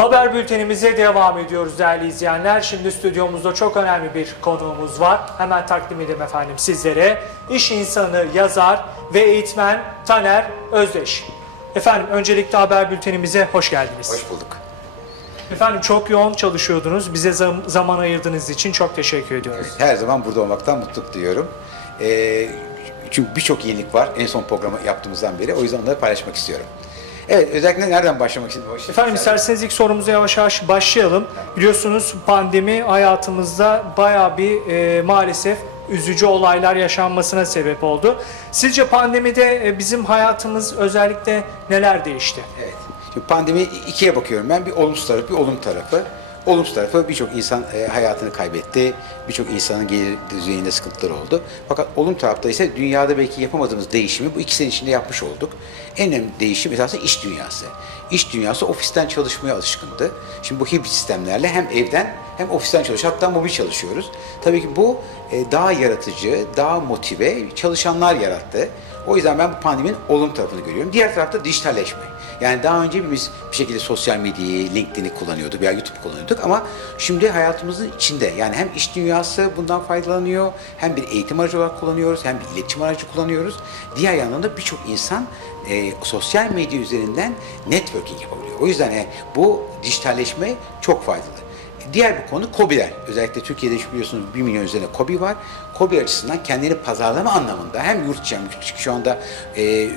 Haber bültenimize devam ediyoruz değerli izleyenler. Şimdi stüdyomuzda çok önemli bir konuğumuz var. Hemen takdim edeyim efendim sizlere. İş insanı, yazar ve eğitmen Taner Özdeş. Efendim öncelikle haber bültenimize hoş geldiniz. Hoş bulduk. Efendim çok yoğun çalışıyordunuz. Bize zam- zaman ayırdığınız için çok teşekkür ediyoruz. Her zaman burada olmaktan mutluluk duyuyorum. Ee, çünkü birçok yenilik var en son programı yaptığımızdan beri. O yüzden onları paylaşmak istiyorum. Evet, özellikle nereden başlamak istedim? Efendim isterseniz ilk sorumuza yavaş yavaş başlayalım. Biliyorsunuz pandemi hayatımızda bayağı bir e, maalesef üzücü olaylar yaşanmasına sebep oldu. Sizce pandemide e, bizim hayatımız özellikle neler değişti? Evet. Şimdi pandemi ikiye bakıyorum ben. Bir olumsuz tarafı, bir olumlu tarafı. Olumsuz tarafı birçok insan e, hayatını kaybetti. Birçok insanın gelir düzeyinde sıkıntıları oldu. Fakat olumlu tarafta ise dünyada belki yapamadığımız değişimi bu iki sene içinde yapmış olduk. En önemli değişim esasında iş dünyası. İş dünyası ofisten çalışmaya alışkındı. Şimdi bu hibrit sistemlerle hem evden hem ofisten çalışıyor. Hatta mobil çalışıyoruz. Tabii ki bu e, daha yaratıcı, daha motive çalışanlar yarattı. O yüzden ben bu pandeminin olumlu tarafını görüyorum. Diğer tarafta dijitalleşme. Yani daha önce biz bir şekilde sosyal medyayı, LinkedIn'i kullanıyorduk veya YouTube kullanıyorduk ama şimdi hayatımızın içinde. Yani hem iş dünyası bundan faydalanıyor, hem bir eğitim aracı olarak kullanıyoruz, hem bir iletişim aracı kullanıyoruz. Diğer yandan da birçok insan e, sosyal medya üzerinden networking yapabiliyor. O yüzden e, bu dijitalleşme çok faydalı. Diğer bir konu KOBİ'ler. Özellikle Türkiye'de biliyorsunuz 1 milyon üzerinde KOBİ var. KOBİ açısından kendini pazarlama anlamında hem yurt içi hem yurt dışı şu anda e, e,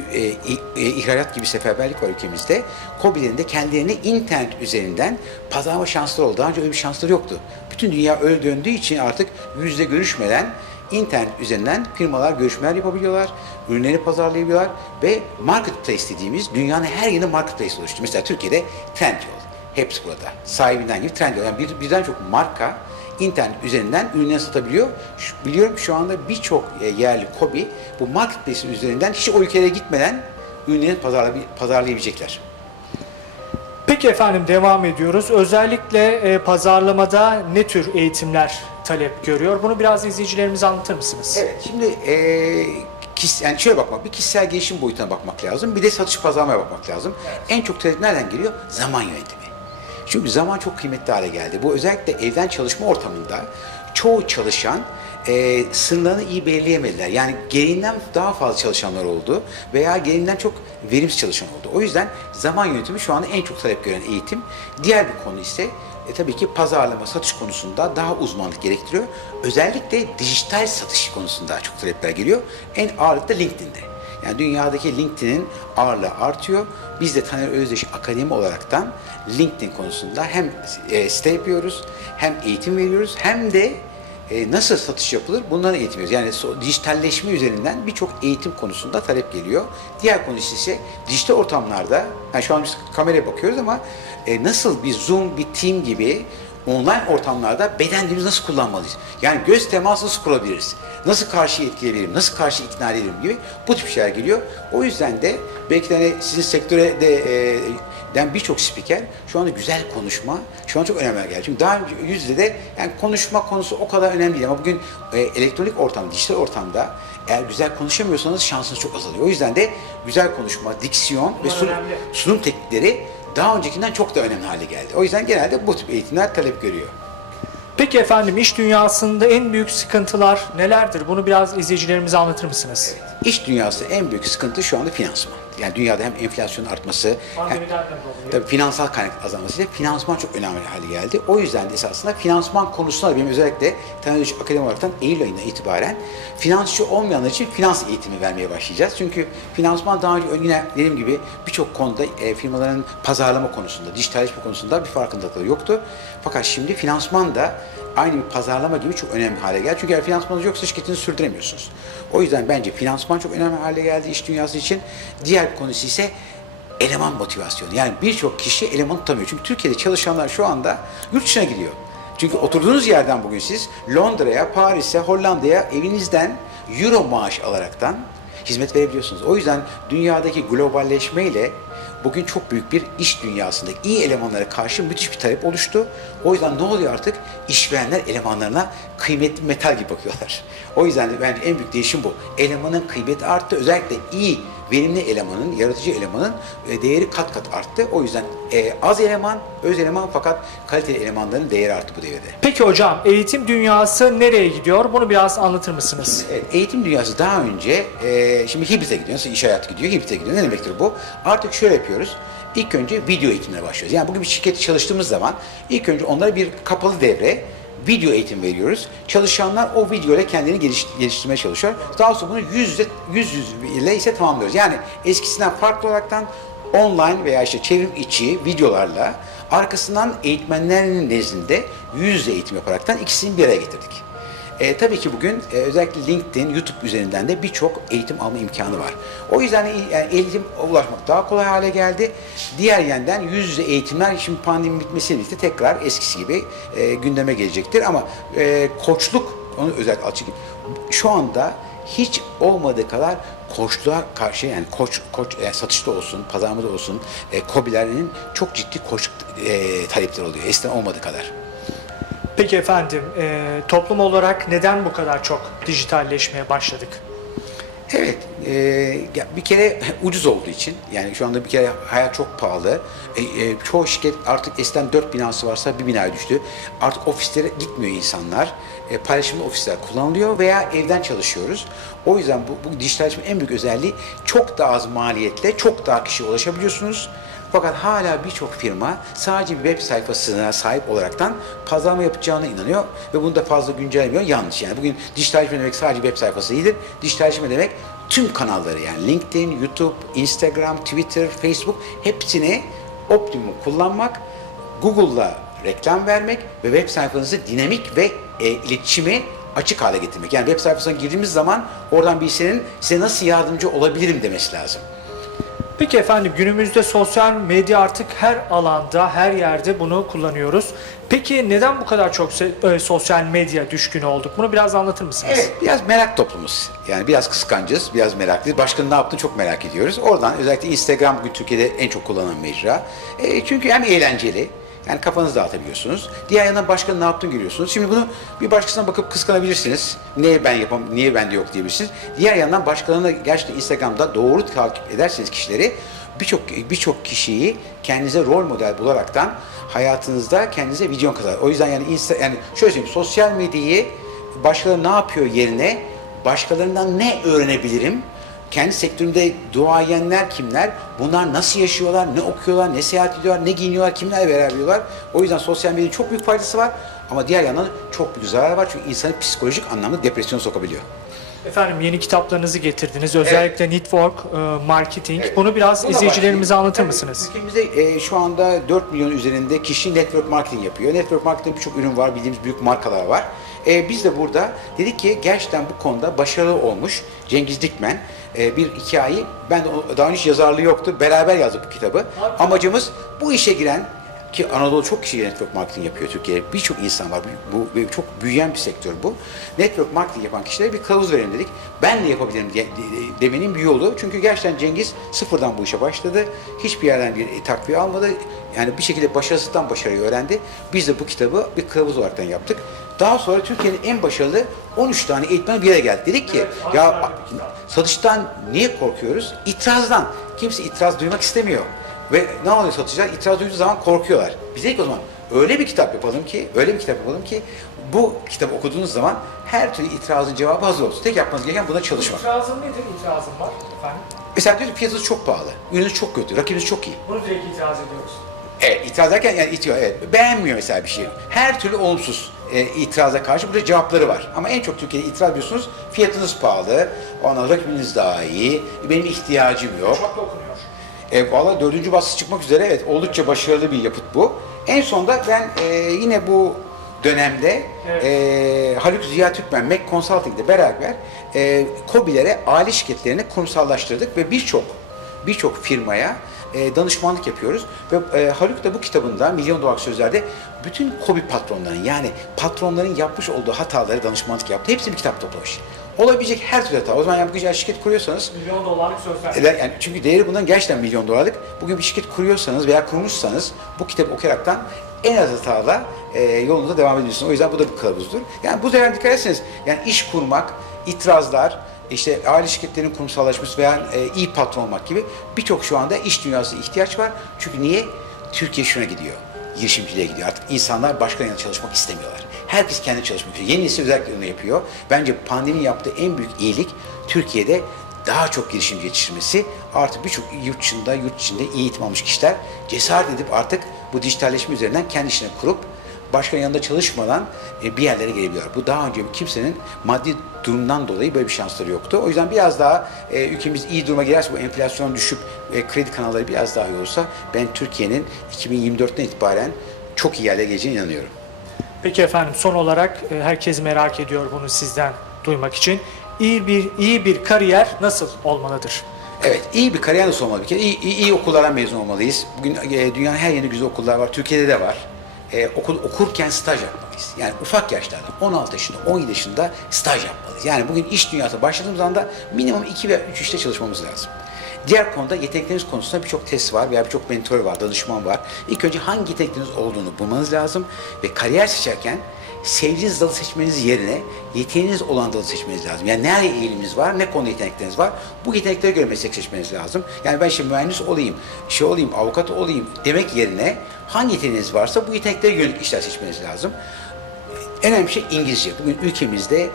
e, ihracat gibi seferberlik var ülkemizde. KOBİ'lerin de kendilerini internet üzerinden pazarlama şansları oldu. Daha önce öyle bir şansları yoktu. Bütün dünya öyle döndüğü için artık yüzde görüşmeden internet üzerinden firmalar görüşmeler yapabiliyorlar, ürünleri pazarlayabiliyorlar ve marketplace dediğimiz dünyanın her yerinde marketplace oluştu. Mesela Türkiye'de Trendyol, hepsi burada. Sahibinden gibi Trendyol. Yani bir, birden çok marka internet üzerinden ürünleri satabiliyor. Şu- biliyorum şu anda birçok e, yerli kobi bu marketplace üzerinden hiç o ülkelere gitmeden ürünlerini pazarlay- pazarlayabilecekler. Peki efendim devam ediyoruz. Özellikle e, pazarlamada ne tür eğitimler talep görüyor? Bunu biraz izleyicilerimize anlatır mısınız? Evet, şimdi eee kis, yani şöyle bakmak, bir kişisel gelişim boyutuna bakmak lazım. Bir de satış pazarlamaya bakmak lazım. En çok talep nereden geliyor? Zaman yönetimi. Çünkü zaman çok kıymetli hale geldi. Bu özellikle evden çalışma ortamında çoğu çalışan eee sınırlarını iyi belirleyemediler. Yani gereğinden daha fazla çalışanlar oldu veya gereğinden çok verimsiz çalışan oldu. O yüzden zaman yönetimi şu anda en çok talep gören eğitim. Diğer bir konu ise e, tabii ki pazarlama, satış konusunda daha uzmanlık gerektiriyor. Özellikle dijital satış konusunda çok talepler geliyor. En ağırlıklı LinkedIn'de. Yani dünyadaki LinkedIn'in ağırlığı artıyor. Biz de Taner Özdeş Akademi olaraktan LinkedIn konusunda hem e, site yapıyoruz, hem eğitim veriyoruz, hem de e, nasıl satış yapılır bundan eğitim veriyoruz. Yani dijitalleşme üzerinden birçok eğitim konusunda talep geliyor. Diğer konu ise dijital ortamlarda, yani şu an biz kameraya bakıyoruz ama e, nasıl bir Zoom, bir Team gibi online ortamlarda beden dilimizi nasıl kullanmalıyız? Yani göz teması nasıl kurabiliriz? Nasıl karşıyı etkileyebilirim? Nasıl karşı ikna edebilirim gibi bu tip şeyler geliyor. O yüzden de belki de hani sizin sektöre de e, den birçok spiker şu anda güzel konuşma şu an çok önemli geldi. Çünkü daha önce yüzde de yani konuşma konusu o kadar önemli değil ama bugün e, elektronik ortamda, dijital ortamda eğer güzel konuşamıyorsanız şansınız çok azalıyor. O yüzden de güzel konuşma, diksiyon ve Bunlar sunum, önemli. sunum teknikleri daha öncekinden çok da önemli hale geldi. O yüzden genelde bu tip eğitimler talep görüyor. Peki efendim iş dünyasında en büyük sıkıntılar nelerdir? Bunu biraz izleyicilerimize anlatır mısınız? İş dünyası en büyük sıkıntı şu anda finansman. Yani dünyada hem enflasyonun artması, dolayı. tabii finansal kaynak azalmasıyla finansman çok önemli hale geldi. O yüzden de esasında finansman konusunda da benim özellikle Tanrıcı Akademi olaraktan Eylül ayından itibaren finansçı olmayanlar için finans eğitimi vermeye başlayacağız. Çünkü finansman daha önce yine dediğim gibi birçok konuda e, firmaların pazarlama konusunda, dijitalleşme konusunda bir farkındalıkları yoktu. Fakat şimdi finansman da aynı bir pazarlama gibi çok önemli hale geldi. Çünkü eğer finansmanınız yoksa şirketinizi sürdüremiyorsunuz. O yüzden bence finansman çok önemli hale geldi iş dünyası için. Diğer konusu ise eleman motivasyonu. Yani birçok kişi eleman tutamıyor. Çünkü Türkiye'de çalışanlar şu anda yurt dışına gidiyor. Çünkü oturduğunuz yerden bugün siz Londra'ya, Paris'e, Hollanda'ya evinizden euro maaş alaraktan hizmet verebiliyorsunuz. O yüzden dünyadaki globalleşmeyle bugün çok büyük bir iş dünyasında iyi elemanlara karşı müthiş bir talep oluştu. O yüzden ne oluyor artık? İşverenler elemanlarına kıymetli metal gibi bakıyorlar. O yüzden de bence en büyük değişim bu. Elemanın kıymeti arttı. Özellikle iyi verimli elemanın, yaratıcı elemanın e, değeri kat kat arttı. O yüzden e, az eleman, öz eleman fakat kaliteli elemanların değeri arttı bu devirde. Peki hocam eğitim dünyası nereye gidiyor? Bunu biraz anlatır mısınız? Evet, eğitim dünyası daha önce, e, şimdi Hibrit'e gidiyor, iş hayatı gidiyor, Hibrit'e gidiyor. Ne demektir bu? Artık şöyle yapıyoruz. İlk önce video eğitimine başlıyoruz. Yani bugün bir şirkette çalıştığımız zaman ilk önce onlara bir kapalı devre, video eğitim veriyoruz. Çalışanlar o video ile kendini geliş- geliştirmeye çalışıyor. Daha sonra bunu yüz yüz yüz ile ise tamamlıyoruz. Yani eskisinden farklı olaraktan online veya işte çevrim içi videolarla arkasından eğitmenlerin nezdinde yüz yüze eğitim yaparaktan ikisini bir araya getirdik. E, tabii ki bugün e, özellikle LinkedIn, YouTube üzerinden de birçok eğitim alma imkanı var. O yüzden yani eğitim ulaşmak daha kolay hale geldi. Diğer yandan yüz yüze eğitimler şimdi pandemi bitmesiyle birlikte tekrar eskisi gibi e, gündeme gelecektir. Ama e, koçluk, onu özellikle açık şu anda hiç olmadığı kadar koçluğa karşı yani koç koç e, satışta olsun, pazarlamada olsun e, KOBİ'lerin çok ciddi koçluk e, talepleri oluyor. Eskiden olmadığı kadar. Peki efendim e, toplum olarak neden bu kadar çok dijitalleşmeye başladık? Evet, e, bir kere ucuz olduğu için, yani şu anda bir kere hayat çok pahalı. E, e, çoğu şirket artık eskiden dört binası varsa bir binaya düştü. Artık ofislere gitmiyor insanlar. E, paylaşımlı ofisler kullanılıyor veya evden çalışıyoruz. O yüzden bu, bu dijitalleşmenin en büyük özelliği çok daha az maliyetle çok daha kişiye ulaşabiliyorsunuz. Fakat hala birçok firma sadece bir web sayfasına sahip olaraktan pazarlama yapacağına inanıyor ve bunu da fazla güncellemiyor. Yanlış yani. Bugün dijitalleşme demek sadece web sayfası değildir. Dijitalleşme demek tüm kanalları yani LinkedIn, YouTube, Instagram, Twitter, Facebook hepsini optimum kullanmak, Google'la reklam vermek ve web sayfanızı dinamik ve e, iletişimi açık hale getirmek. Yani web sayfasına girdiğimiz zaman oradan birisinin size nasıl yardımcı olabilirim demesi lazım. Peki efendim günümüzde sosyal medya artık her alanda, her yerde bunu kullanıyoruz. Peki neden bu kadar çok e, sosyal medya düşkünü olduk? Bunu biraz anlatır mısınız? Evet, biraz merak toplumuz. Yani biraz kıskancız, biraz meraklıyız. Başkanın ne yaptığını çok merak ediyoruz. Oradan özellikle Instagram bugün Türkiye'de en çok kullanılan mecra. E, çünkü hem eğlenceli, yani kafanızı dağıtabiliyorsunuz. Diğer yandan başkanın ne yaptığını görüyorsunuz. Şimdi bunu bir başkasına bakıp kıskanabilirsiniz. Niye ben yapam, niye bende yok diyebilirsiniz. Diğer yandan başkalarına gerçekten Instagram'da doğru takip ederseniz kişileri birçok birçok kişiyi kendinize rol model bularaktan hayatınızda kendinize vizyon kazanır. O yüzden yani insta, yani şöyle söyleyeyim sosyal medyayı başkaları ne yapıyor yerine başkalarından ne öğrenebilirim? Kendi sektörümde duayenler kimler? Bunlar nasıl yaşıyorlar? Ne okuyorlar? Ne seyahat ediyorlar? Ne giyiniyorlar? Kimlerle beraber? O yüzden sosyal medyanın çok büyük faydası var. Ama diğer yandan çok büyük zararı var. Çünkü insanı psikolojik anlamda depresyona sokabiliyor. Efendim yeni kitaplarınızı getirdiniz. Özellikle Network e, Marketing. Bunu biraz Buna izleyicilerimize başlayayım. anlatır mısınız? Ülkemizde e, şu anda 4 milyon üzerinde kişi network marketing yapıyor. Network marketingde birçok ürün var, bildiğimiz büyük markalar var. E, biz de burada dedik ki gerçekten bu konuda başarılı olmuş Cengiz Dikmen e, bir hikayeyi, ben de daha önce yazarlığı yoktu, beraber yazdık bu kitabı. Amacımız bu işe giren ki Anadolu çok kişi network marketing yapıyor Türkiye'de. Birçok insan var. Bu, çok büyüyen bir sektör bu. Network marketing yapan kişilere bir kılavuz verelim dedik. Ben de yapabilirim de- demenin bir yolu. Çünkü gerçekten Cengiz sıfırdan bu işe başladı. Hiçbir yerden bir takviye almadı. Yani bir şekilde başarısızdan başarıyı öğrendi. Biz de bu kitabı bir kılavuz olaraktan yaptık. Daha sonra Türkiye'nin en başarılı 13 tane eğitmen bir yere geldi. Dedik ki Evet, ya satıştan niye korkuyoruz? İtirazdan. Kimse itiraz duymak istemiyor. Ve ne oluyor satıcılar? İtiraz duyduğu zaman korkuyorlar. Biz dedik o zaman öyle bir kitap yapalım ki, öyle bir kitap yapalım ki bu kitabı okuduğunuz zaman her türlü itirazın cevabı hazır olsun. Tek yapmanız gereken buna çalışmak. İtirazım nedir? İtirazım var efendim. Mesela diyoruz ki fiyatınız çok pahalı, ürününüz çok kötü, rakibiniz çok iyi. Bunu direkt itiraz ediyoruz. Evet, itiraz derken yani itiyor, evet. Beğenmiyor mesela bir şey. Her türlü olumsuz e, itiraza karşı burada cevapları var. Ama en çok Türkiye'de itiraz ediyorsunuz, fiyatınız pahalı, ondan rakibiniz daha iyi, benim ihtiyacım yok. Çok dokunuyor. E, Valla dördüncü baskısı çıkmak üzere evet oldukça başarılı bir yapıt bu. En sonunda ben e, yine bu dönemde Evet. e, Haluk Ziya Türkmen, Mac Consulting'de beraber e, KOBİ'lere, aile şirketlerini kurumsallaştırdık ve birçok birçok firmaya e, danışmanlık yapıyoruz. Ve e, Haluk da bu kitabında Milyon Dolar Sözler'de bütün KOBİ patronların yani patronların yapmış olduğu hataları danışmanlık yaptı. Hepsini bir kitap toplamış. Olabilecek her türlü hata. O zaman yani bugün şirket kuruyorsanız Milyon dolarlık sözler. Eder- Yani çünkü değeri bundan gerçekten milyon dolarlık. Bugün bir şirket kuruyorsanız veya kurmuşsanız bu kitabı okuyaraktan en az hatayla e, yolunuza devam ediyorsunuz. O yüzden bu da bir kılavuzdur. Yani bu değerli dikkat etseniz yani iş kurmak, itirazlar, işte aile şirketlerinin kurumsallaşması veya e, iyi patron olmak gibi birçok şu anda iş dünyası ihtiyaç var. Çünkü niye? Türkiye şuna gidiyor. Girişimciliğe gidiyor. Artık insanlar başka yanında çalışmak istemiyorlar. Herkes kendi çalışmak istiyor. Yeni nesil özellikle onu yapıyor. Bence pandemi yaptığı en büyük iyilik Türkiye'de daha çok girişimci yetiştirmesi. Artık birçok yurt dışında, yurt içinde iyi eğitim almış kişiler cesaret edip artık bu dijitalleşme üzerinden kendi işini kurup başka yanında çalışmadan e, bir yerlere gelebiliyor. Bu daha önce kimsenin maddi durumdan dolayı böyle bir şansları yoktu. O yüzden biraz daha e, ülkemiz iyi duruma girerse bu enflasyon düşüp e, kredi kanalları biraz daha iyi olursa ben Türkiye'nin 2024'ten itibaren çok iyi yerlere geleceğine inanıyorum. Peki efendim son olarak e, herkes merak ediyor bunu sizden duymak için. İyi bir iyi bir kariyer nasıl olmalıdır? Evet, iyi bir kariyer nasıl olmalı bir kere? İyi, iyi, iyi okullardan mezun olmalıyız. Bugün e, dünyanın her yerinde güzel okullar var. Türkiye'de de var. E, okul okurken staj yapmalıyız. Yani ufak yaşlarda, 16 yaşında, 17 yaşında staj yapmalıyız. Yani bugün iş dünyasına başladığımız anda minimum 2 veya 3 işte çalışmamız lazım. Diğer konuda yetenekleriniz konusunda birçok test var veya birçok mentor var, danışman var. İlk önce hangi yetenekleriniz olduğunu bulmanız lazım ve kariyer seçerken sevdiğiniz dalı seçmeniz yerine yeteneğiniz olan dalı seçmeniz lazım. Yani nereye eğiliminiz var, ne konuda yetenekleriniz var. Bu yeteneklere göre meslek seçmeniz lazım. Yani ben şimdi mühendis olayım, şey olayım, avukat olayım demek yerine hangi yeteneğiniz varsa bu yeteneklere yönelik işler seçmeniz lazım. En önemli şey İngilizce. Bugün ülkemizde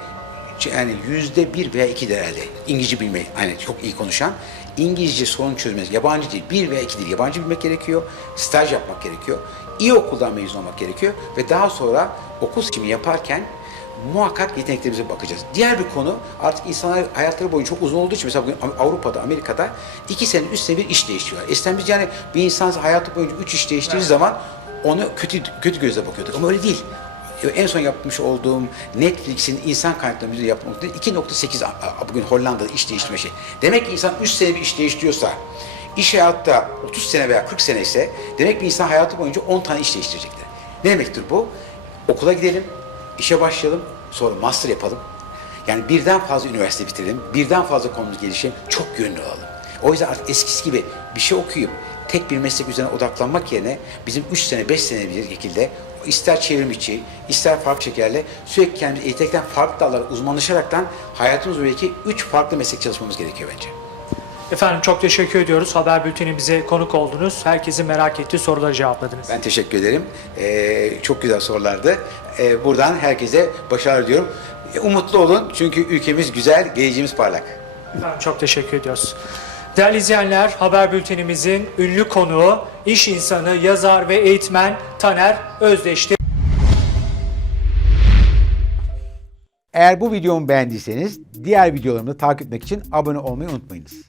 yani yüzde bir veya iki değerli İngilizce bilmeyi, hani çok iyi konuşan, İngilizce sorun çözmeniz, yabancı dil, bir veya iki dil yabancı bilmek gerekiyor, staj yapmak gerekiyor, iyi okuldan mezun olmak gerekiyor ve daha sonra okul seçimi yaparken muhakkak yeteneklerimize bakacağız. Diğer bir konu artık insanlar hayatları boyunca çok uzun olduğu için mesela bugün Avrupa'da, Amerika'da iki sene, üç sene bir iş değiştiriyorlar. Eskiden biz yani bir insan hayatı boyunca üç iş değiştirdiği zaman onu kötü kötü gözle bakıyorduk. Ama öyle değil en son yapmış olduğum Netflix'in insan kaynakları müdürü yapmak 2.8 a- a- bugün Hollanda'da iş değiştirme. Demek ki insan 3 sene bir iş değiştiriyorsa iş hayatta 30 sene veya 40 sene ise demek ki insan hayatı boyunca 10 tane iş değiştirecektir. Ne demektir bu? Okula gidelim, işe başlayalım, sonra master yapalım. Yani birden fazla üniversite bitirelim, birden fazla konumuz gelişelim, çok yönlü olalım. O yüzden artık eskisi gibi bir şey okuyup tek bir meslek üzerine odaklanmak yerine bizim 3 sene 5 sene bir şekilde ister çevrim içi, ister farklı şekillerle sürekli kendimizi yetenekten farklı dallara uzmanlaşaraktan hayatımız belki 3 farklı meslek çalışmamız gerekiyor bence. Efendim çok teşekkür ediyoruz. Haber bültenimize konuk oldunuz. Herkesin merak ettiği soruları cevapladınız. Ben teşekkür ederim. Ee, çok güzel sorulardı. Ee, buradan herkese başarılar diliyorum. Ee, Umutlu olun çünkü ülkemiz güzel, geleceğimiz parlak. Efendim çok teşekkür ediyoruz. Değerli izleyenler, haber bültenimizin ünlü konuğu, iş insanı, yazar ve eğitmen Taner Özdeş'ti. Eğer bu videomu beğendiyseniz diğer videolarımı takip etmek için abone olmayı unutmayınız.